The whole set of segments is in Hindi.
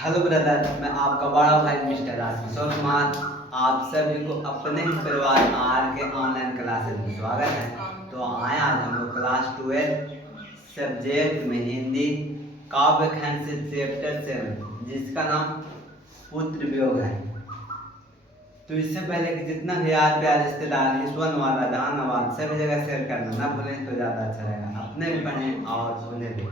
हेलो ब्रदर, मैं आपका बड़ा भाई मिस्टर राजकिशोर कुमार। आप सभी को अपने ही परिवार आर के ऑनलाइन क्लासेस में स्वागत है। तो आए आज हम लोग क्लास 12 सब्जेक्ट में हिंदी काव्य खंड से चैप्टर 7 जिसका नाम पुत्र वियोग है। तो इससे पहले कि जितना भी यार प्यार रिश्तेदार ईश्वर वाला जहानाबाद सभी जगह शेयर करना ना भूलें तो ज़्यादा अच्छा रहेगा। अपने भी पढ़ें और उन्हें भी।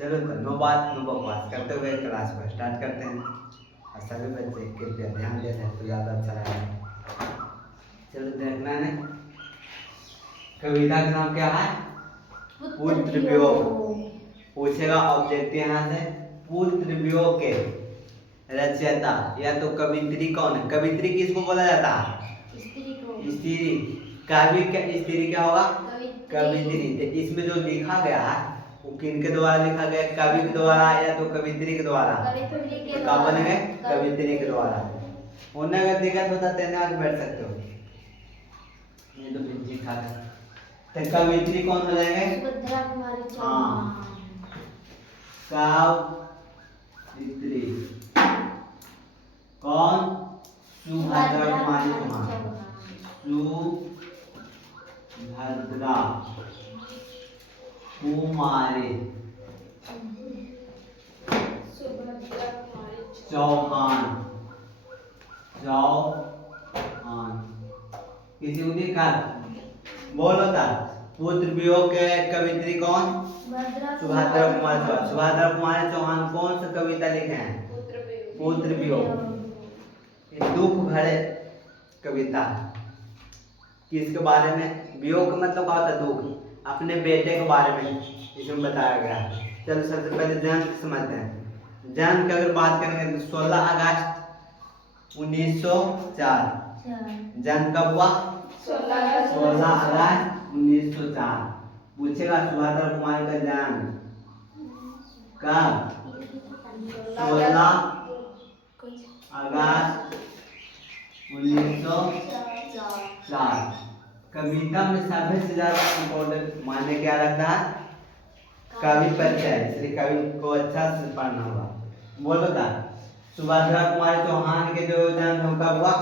चलो तो नो बात नो बकवास करते हुए क्लास को स्टार्ट करते हैं और सभी बच्चे कृपया ध्यान देते हैं तो ज़्यादा अच्छा रहेगा। चलो देखना है कविता का नाम क्या है? पुत्र वियोग। पूछेगा ऑब्जेक्टिव यहाँ से पुत्र वियोग के रचयिता या तो कवित्री कौन है? कवित्री किसको बोला जाता है? स्त्री को। स्त्री। कवि का स्त्री क्या होगा? कवित्री। तो इसमें जो लिखा गया है वो किनके द्वारा लिखा गया? कवि के द्वारा या तो कवित्री के द्वारा? क्या बनेंगे? कवित्री के द्वारा। उन्हें अगर दिक्कत होता तो आगे बैठ सकते हो, नहीं तो फिर लिखा है। तो कवित्री कौन हो जाएंगे? सुभद्रा कुमारी चौहान। कवित्री कौन? सुभद्रा कुमारी चौहान। सुभद्रा कुमारी चौहान। किसी को देखा बोलो था पुत्र वियोग के कवित्री कौन? सुभद्रा कुमारी चौहान। सुभद्रा कुमारी चौहान कौन सा कविता लिखे हैं? पुत्र वियोग। ये दुख भरे कविता किसके बारे में? वियोग का मतलब क्या होता है? दुख। अपने बेटे के बारे में इसमें बताया गया है। चलो सबसे पहले जन्म समझते हैं। जन्म की अगर बात करेंगे तो 16 अगस्त 1904। जन्म कब हुआ? 16 अगस्त 1904। पूछेगा सुभद्रा कुमारी का जन्म कब? 16 अगस्त 1904। कविता में सबसे ज्यादा इम्पोर्टेंट माने क्या रखता है? कवि परिचय, इसलिए कवि को अच्छा से पढ़ना होगा। बोलो था सुभद्रा कुमारी चौहान के जो जन्म कब हुआ?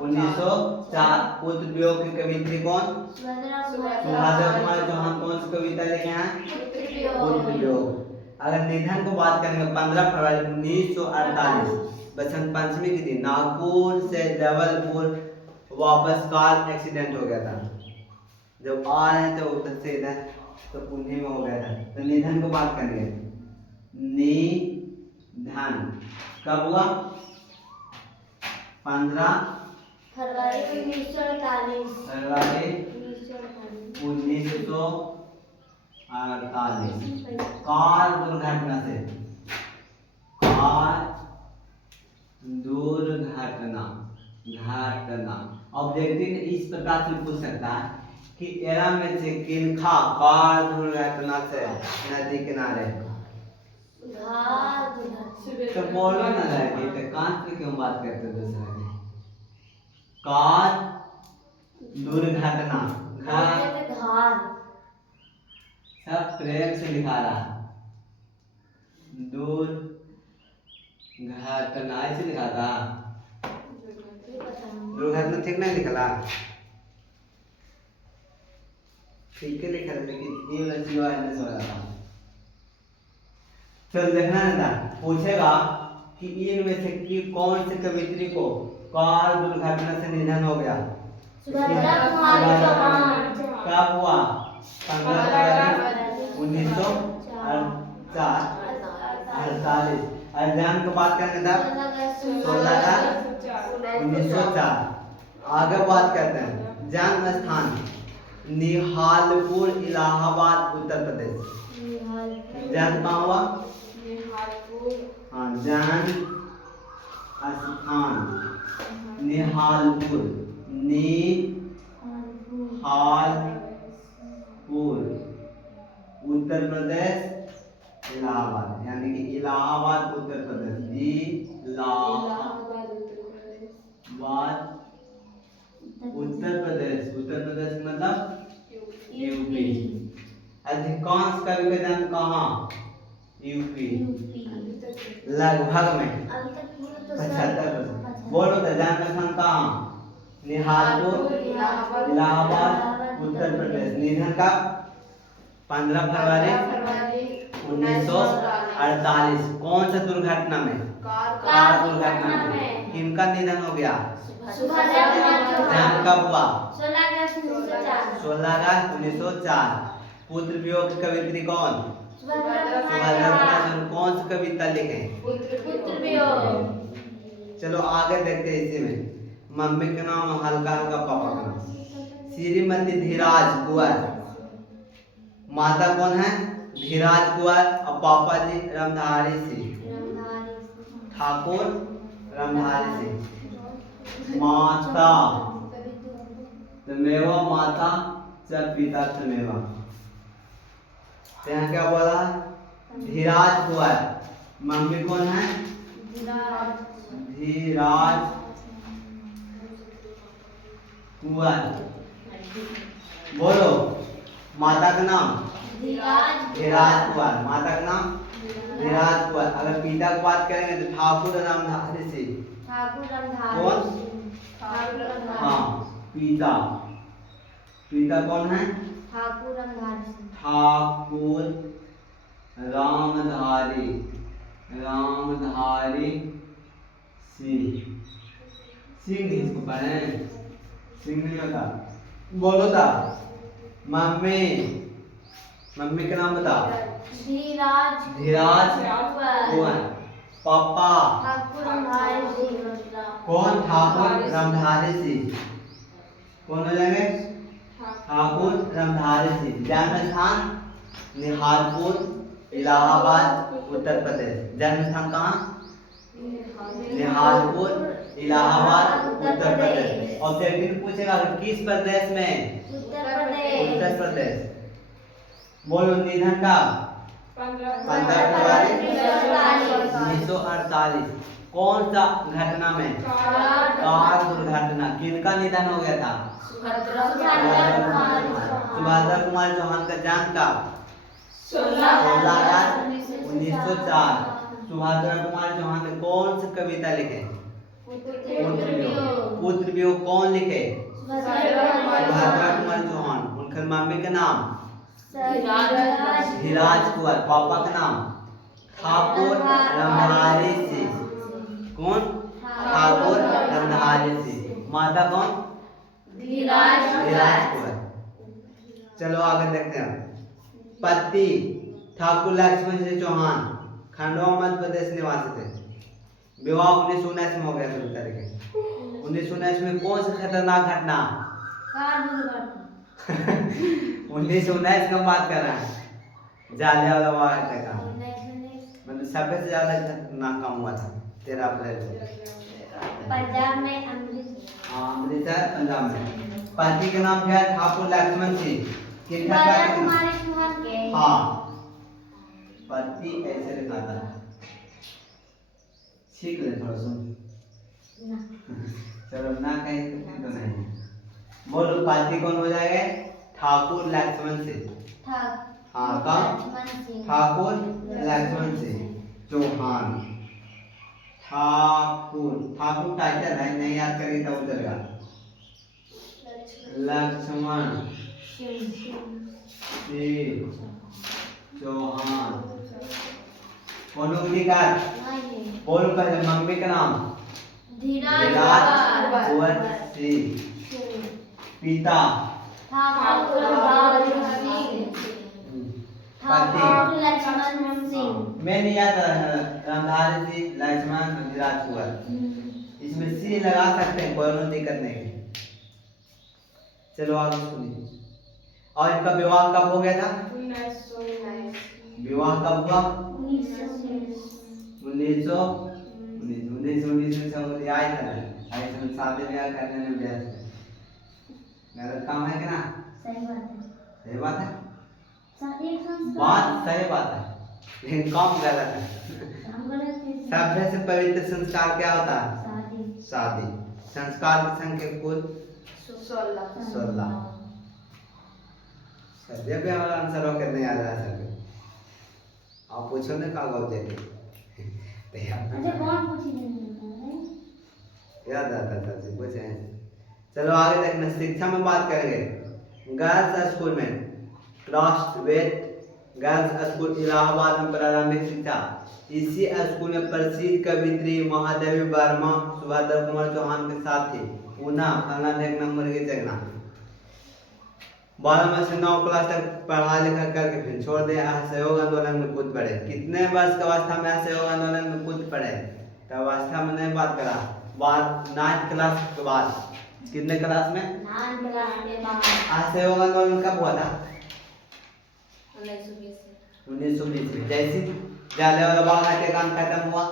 1904। पुत्र वियोग की कवित्री कौन? सुभद्रा कुमारी चौहान। कौन सी कविता लिखे हैं? पुत्र वियोग। अगर निधन को बात करेंगे 15 फरवरी 1948 बसंत पंचमी के दिन नागपुर से जबलपुर वापस कार एक्सीडेंट हो गया था। जब आ रहे थे उधर से इधर तो पुणे में हो गया था। तो निधन को बात करेंगे। निधन कब हुआ? 15 फरवरी 1948। कार दुर्घटना से। कार दुर्घटना घटना। ऑब्जेक्टिव इस प्रकार से पूछ सकता है कि एरा में से किनखा कार दुर्घटना से नदी किनारे। तो बोलो ना लड़की, तो कान पे क्यों बात करते हो दूसरे में? कार दुर्घटना सब प्रेम से लिखा रहा। दुर्घटना ऐसे लिखा था। दुर्घटना ठीक नहीं लिखा। ठीक है लिखा था लेकिन ये वाला जीवा नहीं सो रहा था। चल देखना है ना, पूछेगा कि इनमें से कि कौन से कवित्री को कार दुर्घटना से निधन हो गया? सुभद्रा कुमारी चौहान। कब हुआ? 15 फरवरी 1948। जन्म की बात करेंगे तब 16 अगस्त 1904। आगे बात करते हैं जन्म स्थान निहालपुर इलाहाबाद उत्तर प्रदेश। जन्म कहाँ हुआ? हाँ, जन्म स्थान निहालपुर। निहालपुर उत्तर प्रदेश इलाहाबाद, यानी कि इलाहाबाद उत्तर प्रदेश। इलाहाबाद उत्तर प्रदेश। उत्तर प्रदेश मतलब यूपी। अधिकांश कवि का जन्म कहाँ? यूपी लगभग में 75%। बोलो तो जन्म स्थान कहाँ? निहालपुर इलाहाबाद उत्तर प्रदेश। निधन का 15 फरवरी 1948। कौन सा दुर्घटना में? कार दुर्घटना में। किनका निधन हो गया? जन्म कब हुआ? 16 अगस्त 1904। पुत्र वियोग की कवित्री कौन? सुभद्रा कुमार। कौन सी कविता लिखे? पुत्र वियोग। चलो आगे देखते हैं। इसी में मम्मी का नाम हल्का हल्का, पापा का नाम श्रीमती धीराज कुंवर। माता कौन है? धीराज कुंवर। और पापा जी रामधारी सिंह ठाकुर, रामधारी सिंह। माता तमेवा माता च पिता तमेवा। यहाँ क्या बोला? धीराज कुंवर। मम्मी कौन है? धीराज कुंवर। बोलो माता का नाम? धीराज कुंवर। माता का नाम? धीराज कुंवर। अगर पिता की बात करेंगे तो ठाकुर रामधारी सिंह। कौन? हाँ पिता। पिता कौन है? ठाकुर रामधारी सिंह। सिंह इसको पढ़े? सिंह नहीं होता। बोलो था मम्मी का नाम बता। धीराज कुंवर। पापा कौन? ठाकुर रामधारी सिंह। कौन हो जाएंगे? ठाकुर रामधारी सिंह। जन्म स्थान निहालपुर इलाहाबाद उत्तर प्रदेश। जन्म स्थान कहाँ? निहालपुर इलाहाबाद उत्तर प्रदेश। ऑब्जेक्टिव पूछेगा किस प्रदेश में? उत्तर प्रदेश। बोलो निधन का 15 फरवरी 1948। कौन सा घटना में? कार दुर्घटना। किनका निधन हो गया था? सुभद्रा कुमार चौहान का जन्म का 16 अगस्त 1904। सुभद्रा कुमार चौहान ने कौन सी कविता लिखे? पुत्र वियोग। कौन लिखे? सुभद्रा कुमार चौहान। उनके मम्मी का नाम? धीराज कुंवर। पापा का नाम? ठाकुर रामधारी सिंह। कौन? ठाकुर रामधारी सिंह। माता कौन? धीराज कुंवर। चलो आगे देखते हैं। पति ठाकुर लक्ष्मण सिंह चौहान खंडवा मध्य प्रदेश निवासी थे। विवाह 1919 में हो गया था। 1919 में कौन सी खतरनाक घटना? 1919 का बात कर रहा है। जालियांवाला बाग हत्याकांड। मतलब सबसे ज्यादा खतरनाक काम हुआ था 13 अप्रैल को पंजाब में। अमृतसर पंजाब में। पति का नाम क्या है? ठाकुर लक्ष्मण सिंह। हाँ पति ऐसे लिखा था। सीख ले थोड़ा सा। चलो ना कहीं तो नहीं। बोलो पति कौन हो जाएगा? ठाकुर लक्ष्मण सिंह। हाँ कौन? ठाकुर लक्ष्मण सिंह चौहान। ठाकुर टाइटल है, नहीं याद करेंगे तब चलेगा। लक्ष्मण सिंह चौहान। कौन उंगलीकार? बोलो पहले मम्मी का नाम? धीराज कुंवर सिंह। पिता? मैं नहीं याद रामधारी सिंह लक्ष्मण धीराज कुंवर। इसमें सी लगा सकते हैं, कोई दिक्कत नहीं। चलो आगे सुनिए। और इनका विवाह कब हो गया था? 1919। विवाह कब हुआ? 1919 सब आए थे। ऐसे शादी ब्याह करने में व्यस्त है। गलत काम है क्या ना? सही बात है। बात सही बात है लेकिन काम गलत है। सभ्य से पवित्र संस्कार क्या होता है? शादी। संस्कार की संख्या कुल 16। सभ्य पे हमारा आंसर हो कर नहीं आ रहा है। आप पूछो ना का गौ देते अच्छा कौन पूछी नहीं याद आता था जी पूछे। चलो आगे देखना, शिक्षा में बात करेंगे। गर्ल्स स्कूल में क्लास 12 गर्ल्स स्कूल इलाहाबाद में प्रारंभिक शिक्षा। इसी स्कूल में प्रसिद्ध कवित्री महादेवी वर्मा सुभद्रा कुमार चौहान के साथ थी। पुनः खाना देखना मुर्गी चखना। 12 में से 9 क्लास तक पढ़ा लिखा करके फिर छोड़ दिया। असहयोग आंदोलन में कूद पड़े। कितने वर्ष की अवस्था में असहयोग आंदोलन में कूद पड़े? तो अवस्था में नहीं बात करा, बात 9th क्लास के बाद। कितने क्लास में? 9th क्लास में बाद। असहयोग आंदोलन कब हुआ था? 1920 में। जैसे जलियांवाला बाग हत्याकांड खत्म हुआ,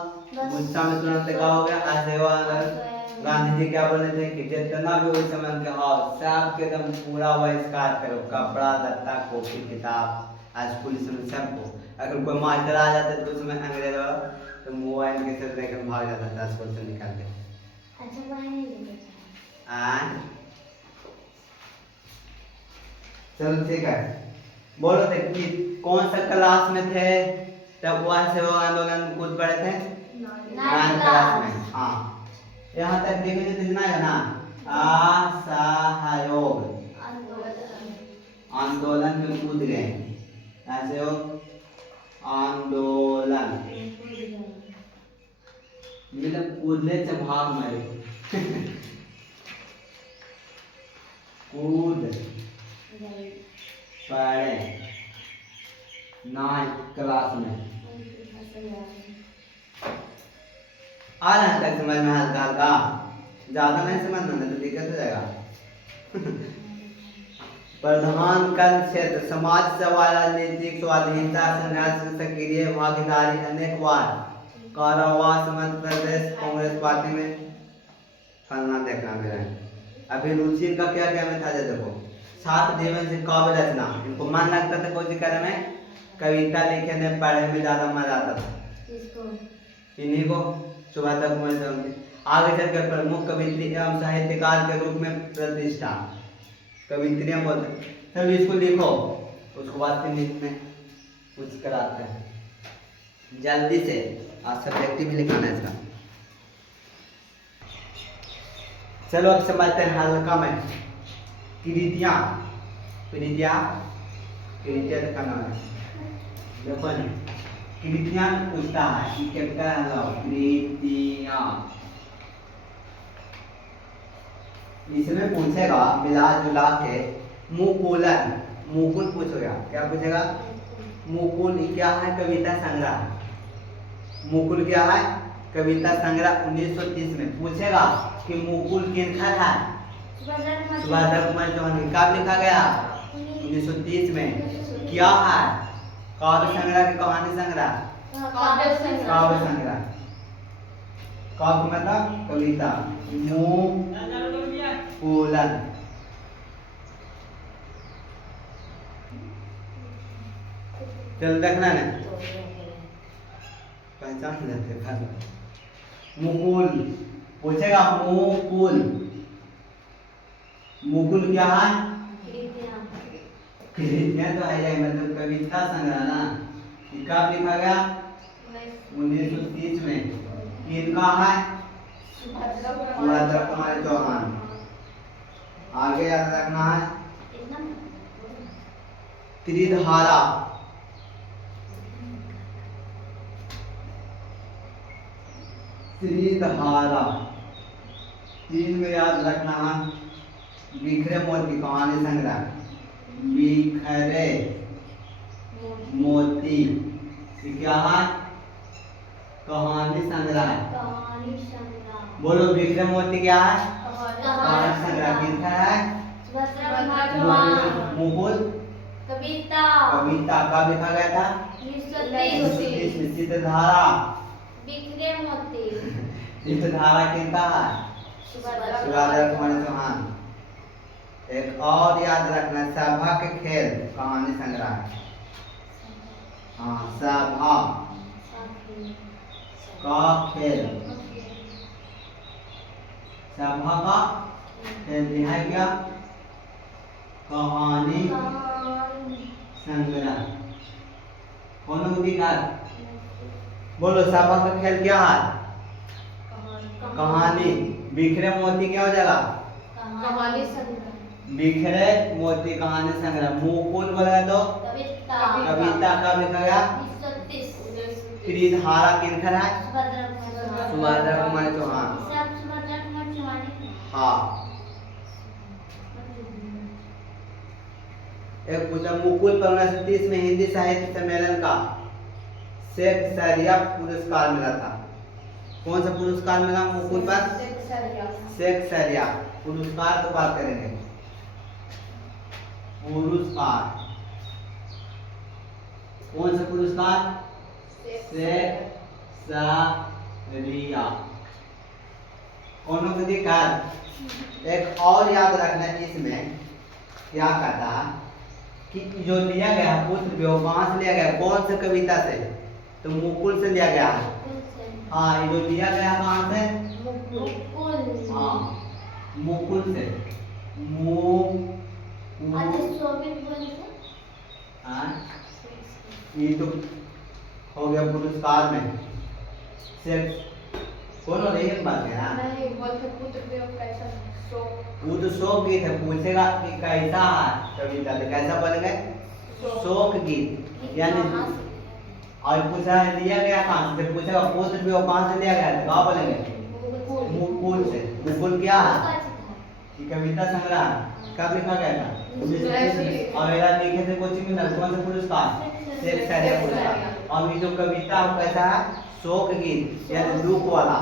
गुस्सा में तुरंत क्या हो गया? असहयोग आंदोलन। गांधी जी क्या बोले थे कि जितना भी उस समय के हाँ सब के एकदम पूरा बहिष्कार करो, कपड़ा लत्ता कॉपी किताब स्कूल में सबको। अगर कोई मास्टर आ जाते तो उसमें अंग्रेज वाला तो मोबाइल के साथ लेकर भाग जाता था स्कूल से निकाल के। अच्छा पढ़ाई नहीं देते चलो ठीक है, बोलो थे कि कौन सा क्लास में थे तब वह से वो आंदोलन में कूद पड़े थे? 9th क्लास में। हाँ यहाँ तक देखेंगे तो कितना है ना, असहयोग आंदोलन में कूद गए। असहयोग आंदोलन मतलब कूदने से भाग मरे कूद पड़े 9th क्लास में। आ रहा है तक समझ में? हल्का हल्का, ज्यादा नहीं समझना नहीं तो दिक्कत हो जाएगा। प्रधान कर क्षेत्र समाज सेवा राजनीतिक स्वाधीनता संघर्ष में सक्रिय भागीदारी अनेक बार कारावास मध्य प्रदेश कांग्रेस पार्टी में फलना देखना मेरा। अभी रुचि का क्या क्या में था देखो, 7 जीवन से काव्य रचना। इनको मन लगता था कोई कार्य में, कविता लिखने पढ़ने में ज्यादा मजा आता था। इन्हीं को सुभद्रा कुमार चौहान आगे चलकर प्रमुख कवित्री एवं साहित्यकार के रूप में प्रतिष्ठा। कवित्रियां बोलते तब इसको लिखो, उसको बाद फिर लिखने कुछ कराते हैं जल्दी से। आज सब्जेक्टिव भी लिखाना है इसका। चलो अब समझते हैं हल्का में कृतियां। कृतियां कृतियां दिखाना है देखो ना, कृतियां पूछता है कि क्या है कृतियां। इसमें पूछेगा मिला जुला के मुकुलन, मुकुल पूछेगा। क्या पूछेगा? मुकुल क्या है? कविता संग्रह। मुकुल क्या है? कविता संग्रह 1930 में पूछेगा कि मुकुल किनका था? सुभद्रा कुमार चौहान। कब लिखा गया? 1930 में। क्या है? काव्य संग्रह की कहानी संग्रह? काव्य संग्रह। काव्य मतलब कविता। मुकुलन। चल देखना ना, पहचान लेते। मुकुल पूछेगा, मुकुल। मुकुल क्या है? कृतियां तो है मतलब कविता संग्रह ना। कब लिखा गया? 1930 में। किनका है? सुभद्रा कुमार चौहान। आगे याद रखना है त्रिधारा। त्रिधारा 3 में याद रखना है बिखरे मोती कहानी संग्रह। बिखरे मोती क्या है? कहानी संग्रह। बोलो बिखरे मोती क्या है? कहानी संग्रह। किसका है? मुकुल कविता। कविता कब लिखा गया था? 1930 में। सिद्धधारा बिखरे मोती। सिद्धधारा किनका है? सुभद्रा कुमार चौहान। एक और याद रखना, सभा के खेल कहानी संग्रह। हाँ सभा का खेल। सभा का खेल है क्या? कहानी संग्रह। कौन कूदी का बोलो सबक का खेल क्या है? कहानी। बिखरे मोती क्या हो जाएगा? कहानी संग्रह। बिखरे मोती कहानी संग्रह। मुकुल बोला तो कविता। कविता कब लिखा गया? 1930। त्रिधारा किनकर है? सुभद्रा कुमारी चौहान। सब सुभद्रा कुमारी चौहान ही है। हाँ। एक पूछा मुकुल पर 1930 में हिंदी साहित्य सम्मेलन का शेखसरिया पुरस्कार मिला था। कौन सा पुरस्कार मिला मुकुल पर? शेखसरिया पुरस्कार तो बात करेंगे। पुरस्कार कौन सा पुरस्कार? शेखसरिया। कौन अधिकार? एक और याद रखना इसमें क्या कहता कि जो लिया गया पुत्र वियोग कहाँ से लिया गया? कौन से कविता से? तो मुकुल से लिया गया है। हाँ, ये जो लिया गया कहाँ से? मुकुल। हाँ, मुकुल से। हाँ, ये तो हो गया पुरस्कार में। सिर्फ कौन हो रही है बात है? हाँ, नहीं बोलते पुत्र वियोग कैसा शोक। पुत्र शोक गीत है। पूछेगा कि कैसा है कविता तो कैसा बनेगा? शोक गीत। यानी और पूछा है लिया गया कहाँ से? पूछेगा पुत्र वियोग कहाँ से लिया गया तो कहाँ बोलेंगे? मुकुल से। मुकुल क्या है? कि कविता संग्रह कब लिखा गया था? और मेरा लिखे थे कोचिंग में कौन सा पुरस्कार? शेखसरिया पुरस्कार। और ये जो कविता कैसा है? शोक गीत यानी दुख वाला।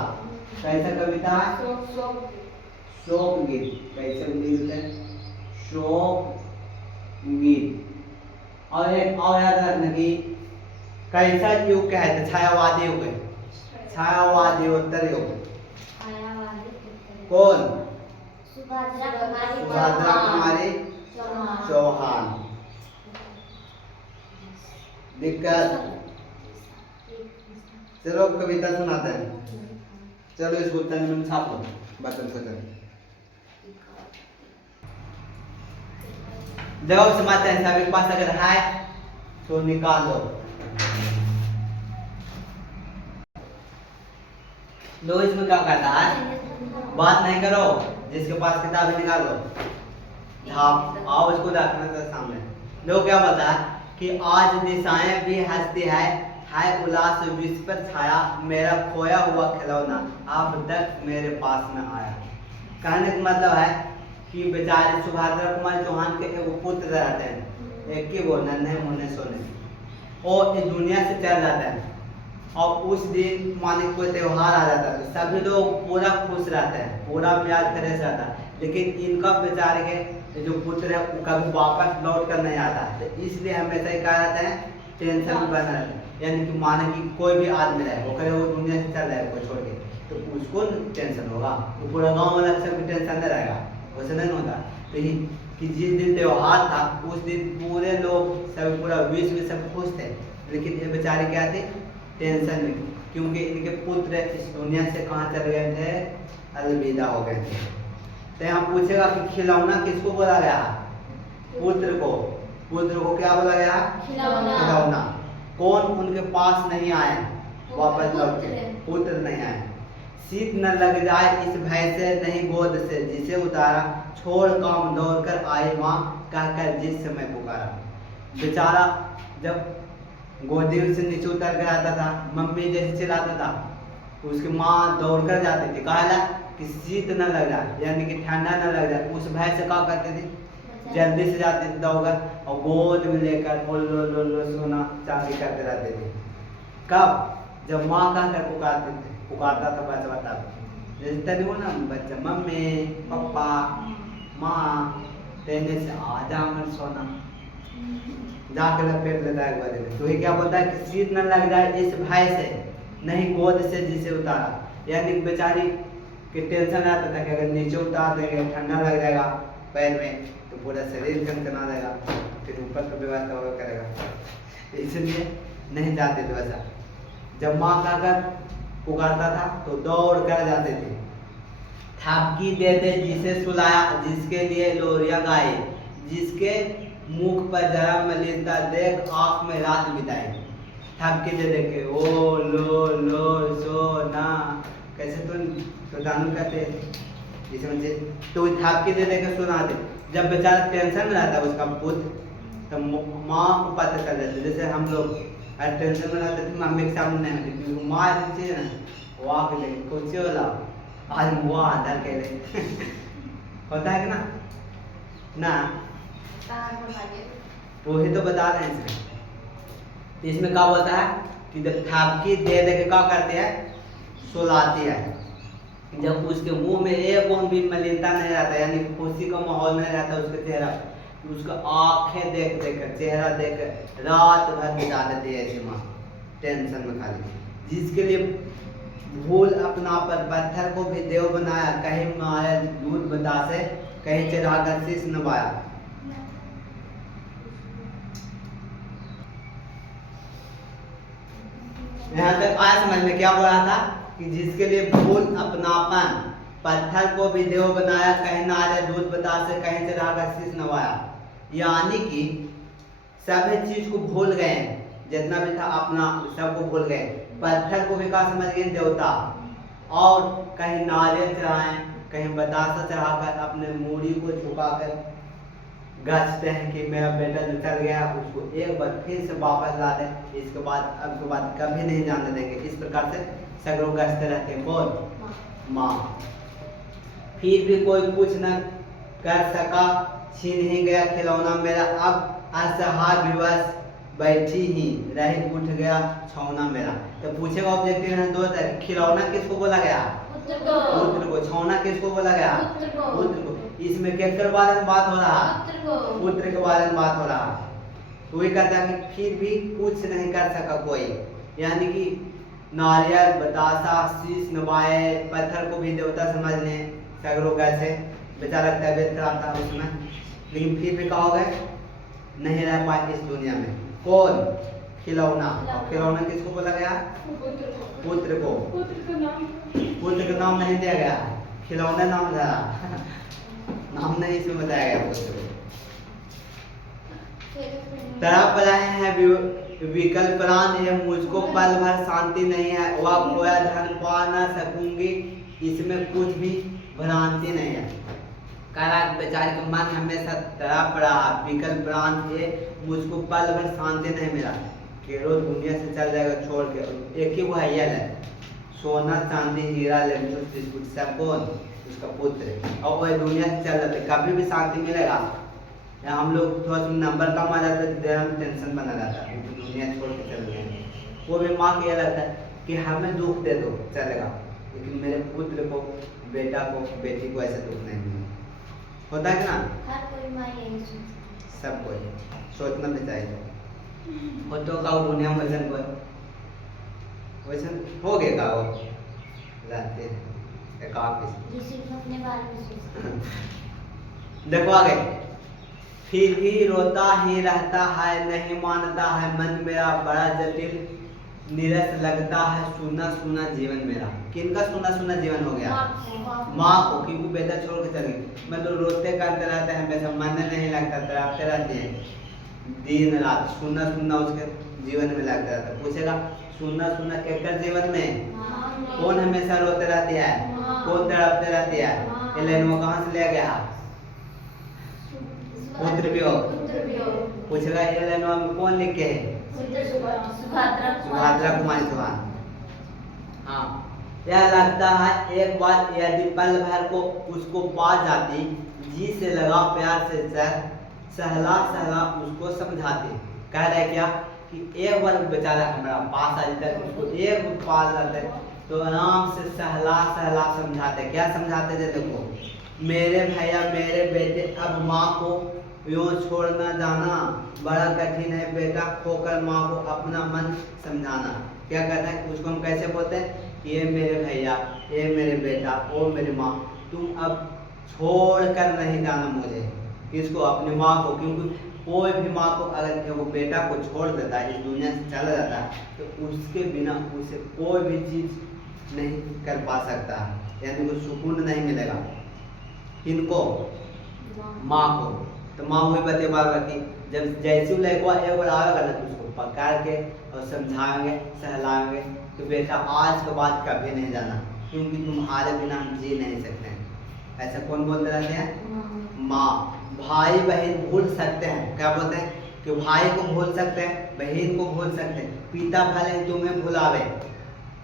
कैसा कविता है? शोक गीत। कैसे लिखते हैं? शोक गीत। और एक और याद रखना कि कैसा युग कहते? छायावादी युग। छायावादी उत्तर युग। कौन? सुभद्रा कुमारी चौहान। दिक्कत? चलो कविता सुनाते हैं। चलो इसको तन में छाप लो। बचन खत्म। जवाब समझते हैं। सभी के पास अगर है तो निकाल दो। लो इसमें क्या कहता है? बात नहीं करो, जिसके पास किताब है निकाल लो। आओ इसको रखना था सामने। लोग क्या बोलता है कि आज दिशाएं भी हंसती है उल्लास विश्व पर छाया, मेरा खोया हुआ खिलौना अब तक मेरे पास न आया। कहने का मतलब है कि बेचारे सुभद्रा कुमारी चौहान के एक पुत्र रहते हैं, एक ही वो नन्हे मुन्ने सोने, और इस दुनिया से चल जाता है। और उस दिन माने कोई त्योहार आ जाता है, सभी लोग पूरा खुश रहते हैं, पूरा मिजाज फ्रेश रहता है। लेकिन इनका बेचारे के जो पुत्र है वो कभी वापस लौट कर नहीं आता, तो इसलिए हमेशा ही कहा जाता है टेंशन में बना रहता है। यानी कि माने कि कोई भी आदमी रहे वो करे वो दुनिया से चल रहा है कोई छोड़ के, तो उसको टेंशन होगा, तो पूरा गाँव वाला सब टेंशन नहीं रहेगा, वैसे नहीं होता। तो कि जिस दिन त्योहार था उस दिन पूरे लोग सब पूरा विश्व में सब खुश थे, लेकिन ये बेचारे क्या थे? टेंशन में, क्योंकि इनके पुत्र इस दुनिया से कहाँ चले गए थे? अलविदा हो गए थे। तो यहाँ पूछेगा कि खिलौना किसको बोला गया? पुत्र को। पुत्र को क्या बोला गया? खिलौना। कौन उनके पास नहीं आए वापस लौट के? पुत्र नहीं आए। शीत न लग जाए इस भय से नहीं गोद से, जिसे उतारा छोड़ काम दौड़ कर आई माँ, कहकर जिस समय पुकारा। बेचारा जब गोदी से नीचे उतर कर आता था, मम्मी जैसे चिल्लाता था, उसकी माँ दौड़ कर जाती थी, कहा कि शीत न लग जाए, यानी कि ठंडा न लग जाए। उस भय से क्या करती थी? जल्दी से जाते थे दौड़कर और गोद में लेकर लो सोना चांदी करते रहते थे। कब? जब माँ कहकर पुकारता था बच्चा तब। जैसे तभी वो ना बच्चा मम्मी पापा माँ कहने से आ जा मैं सोना, जाकर लपेट लेता है एक बार में। तो ये क्या बोलता है कि शीत न लग जाए इस भय से नहीं गोद से जिसे उतारा, यानी बेचारी कि टेंशन आता था कि अगर नीचे उतार देंगे ठंडा लग जाएगा पैर में तो पूरा शरीर कनकना जाएगा, फिर ऊपर का व्यवस्था होगा करेगा, इसलिए नहीं जाते थे वैसा। जब माँ कहकर पुकारता था तो दौड़ कर जाते थे। थापकी दे दे जिसे सुलाया, जिसके लिए लोरिया गाए, जिसके मुख पर जरा मलिनता देख आँख में रात बिताई। थपकी दे दे के ओ लो सो ना, कैसे तो दानू कहते हैं जिसे मुझे तो थपकी दे दे के सुना दे। जब बेचारा टेंशन में रहता है उसका पुत्र, तो माँ को पता चल जाता है। जैसे हम लोग अगर टेंशन में रहते थे मम्मी के सामने नहीं होती, क्योंकि माँ ऐसी चीज है ना, वो आके ले कुछ होला आज मुआ आधार के ले होता है कि ना वही तो बता रहे हैं इसमें। तो इसमें क्या होता है कि जब थपकी दे दे के क्या करते हैं, सुलाती है। जब उसके मुंह में एक बूंद भी मलिनता नहीं रहता, यानी खुशी का माहौल नहीं रहता उसके चेहरा, तो उसका आंखें देख देख कर, चेहरा देख कर रात भर बिता देती है ऐसी माँ टेंशन में खाली। जिसके लिए भूल अपना पर पत्थर को भी देव बनाया, कहीं माया दूध बतासे, कहीं चढ़ाकर शीश नवाया। यहाँ तक आया समझ में क्या बोला था कि जिसके लिए भूल अपनापन, पत्थर को भी देव बनाया, कहीं नारे दूध बतासे, कहीं चढ़ाकर शीश नवाया। यानी कि सभी चीज को भूल गए, जितना भी था अपना सबको भूल गए। पत्थर को भी कहा समझ गए देवता, और कहीं नारियल चढ़ाए, कहीं बतासा चढ़ाकर अपने मूड़ी को झुकाकर गजते हैं कि मेरा बेटा जो चल गया उसको एक बार फिर से वापस ला दे, इसके बाद अब के बाद कभी नहीं जाने देंगे। इस प्रकार से सगरों गजते रहते हैं। कौन? माँ। फिर भी कोई कुछ न कर सका, छीन ही गया खिलौना मेरा, अब असहाय विवश बैठी ही रही, उठ गया छौना मेरा। तो पूछेगा ऑब्जेक्टिव है दो तरह, खिलौना किसको बोला गया? पुत्र को। छौना किसको बोला गया? पुत्र को। इसमें किसके बारे में बात हो रहा? पुत्र के बारे में बात हो रहा। तो ये कहता है कि फिर भी कुछ नहीं कर सका कोई, यानी कि नारियल बतासा शीश नवाए, पत्थर को भी देवता समझ लें, सगरों कैसे बेचारा तबियत खराब था उसमें, लेकिन फिर भी कहोगे नहीं रह पाए इस दुनिया में। कौन? खिलौना। और खिलौना किसको बोला गया? पुत्र को। पुत्र का नाम नहीं दिया गया, खिलौना नाम था नाम नहीं इसमें बताया गया पुत्र को। तड़प रहे हैं विकल प्राण, है मुझको पल भर शांति नहीं है, वह खोया धन पा न सकूंगी, इसमें कुछ भी भ्रांति नहीं है। कहा बेचारे का मन हमेशा तड़प रहा, विकल प्राण है, मुझको पल भर शांति नहीं मिला, कि रोज दुनिया से चल जाएगा छोड़ के। एक ही वो है सोना चांदी हीरा बिस्कुट सब, कौन? उसका पुत्र। और वह दुनिया से चल जाते, कभी भी शांति मिलेगा? या हम लोग थोड़ा सा नंबर कम आ जाता है, हम टेंशन बना जाता है, तो दुनिया छोड़ के चल गए। वो भी माँ को यह लगता है कि हमें दुख दे दो चलेगा, लेकिन मेरे पुत्र को, बेटा को, बेटी को ऐसा दुख नहीं मिले। होता है ना? हर कोई माँ यही सोचती, सब कोई सोचना भी चाहिए। हो तो का दुनिया में वैसन हो गए का वो रहते हैं अपने बारे में सोचते। देखो आगे, फिर भी रोता ही रहता है, नहीं मानता है मन मेरा, बड़ा जटिल निरस लगता है, सुना सुना जीवन मेरा। किनका सुना सुना जीवन हो गया? माँ को, क्योंकि बेटा छोड़ के चल गई। मतलब रोते करते रहते हैं हमेशा, मन नहीं लगता, तड़पते रहते हैं दिन रात, सुना सुना उसके जीवन में लगता रहता है। पूछेगा सुना सुना केकर जीवन में? कौन हमेशा रोते रहती है? कौन तड़पते रहती है? वो कहाँ से ले गया? पुत्र वियोग। पूछेगा ये में कौन लिखे है? सुभद्रा कुमारी चौहान। हाँ, यह लगता है एक बार यदि पल भर को उसको पा जाती, जी से लगा प्यार से सहला सहला उसको समझाते। कह रहे क्या कि एक बार बेचारा हमारा पास आ जाता है, उसको एक पाल जाता है तो आराम से सहला सहला समझाते। क्या समझाते थे? देखो, मेरे भैया मेरे बेटे, अब माँ को यूँ छोड़ना जाना बड़ा कठिन है बेटा, खोकर माँ को अपना मन समझाना। क्या कहता है? उसको हम कैसे बोलते हैं? ये मेरे भैया, ये मेरे बेटा, ओ मेरी माँ, तुम अब छोड़ कर नहीं जाना मुझे। किसको? अपनी माँ को। क्योंकि कोई भी माँ को अगर वो बेटा को छोड़ देता है, इस दुनिया से चला जाता है, तो उसके बिना उसे कोई भी चीज़ नहीं कर पा सकता, यानी वो सुकून नहीं मिलेगा। किनको? माँ को। तो माँ हुई बते बार कि जब जैसे लड़का एक बार आएगा ना, तो उसको पकड़ के और समझाएंगे, सहलाएंगे कि बेटा आज के बाद कभी नहीं जाना, क्योंकि तुम्हारे बिना हम जी नहीं सकते हैं। ऐसा कौन बोलते रहते हैं? माँ। भाई बहन भूल सकते हैं, क्या बोलते हैं कि भाई को भूल सकते हैं, बहन को भूल सकते हैं, पिता भले तुम्हें भुलावे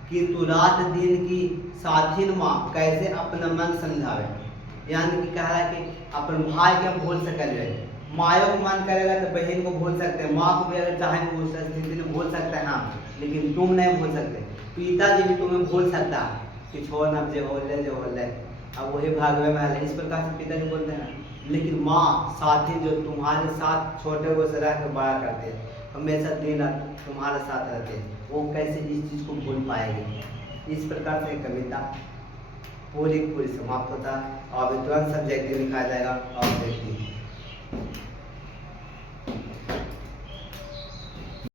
कि तू रात दिन की साथिन माँ कैसे अपना मन समझावे। यानी कि कह रहा है कि अपन भाई के भूल सकते, मायों को मन करेगा तो बहन को भूल सकते हैं, माँ को भी अगर चाहेंगे उस स्थिति में भूल सकते हैं, हाँ, लेकिन तुम नहीं भूल सकते। पिताजी भी तुम्हें भूल सकता है कि छोड़ न जो हो ले, अब वही भागवे में है, इस प्रकार से पिताजी बोलते हैं। लेकिन माँ साथी जो तुम्हारे साथ छोटे को से रह कर बड़ा करते हैं, हमेशा दिन रात तुम्हारे साथ रहते हैं, वो कैसे इस चीज़ को भूल पाएंगे। इस प्रकार से कविता पूरी समाप्त होता है और तुरंत सब्जेक्ट लिखा जाएगा और देखिए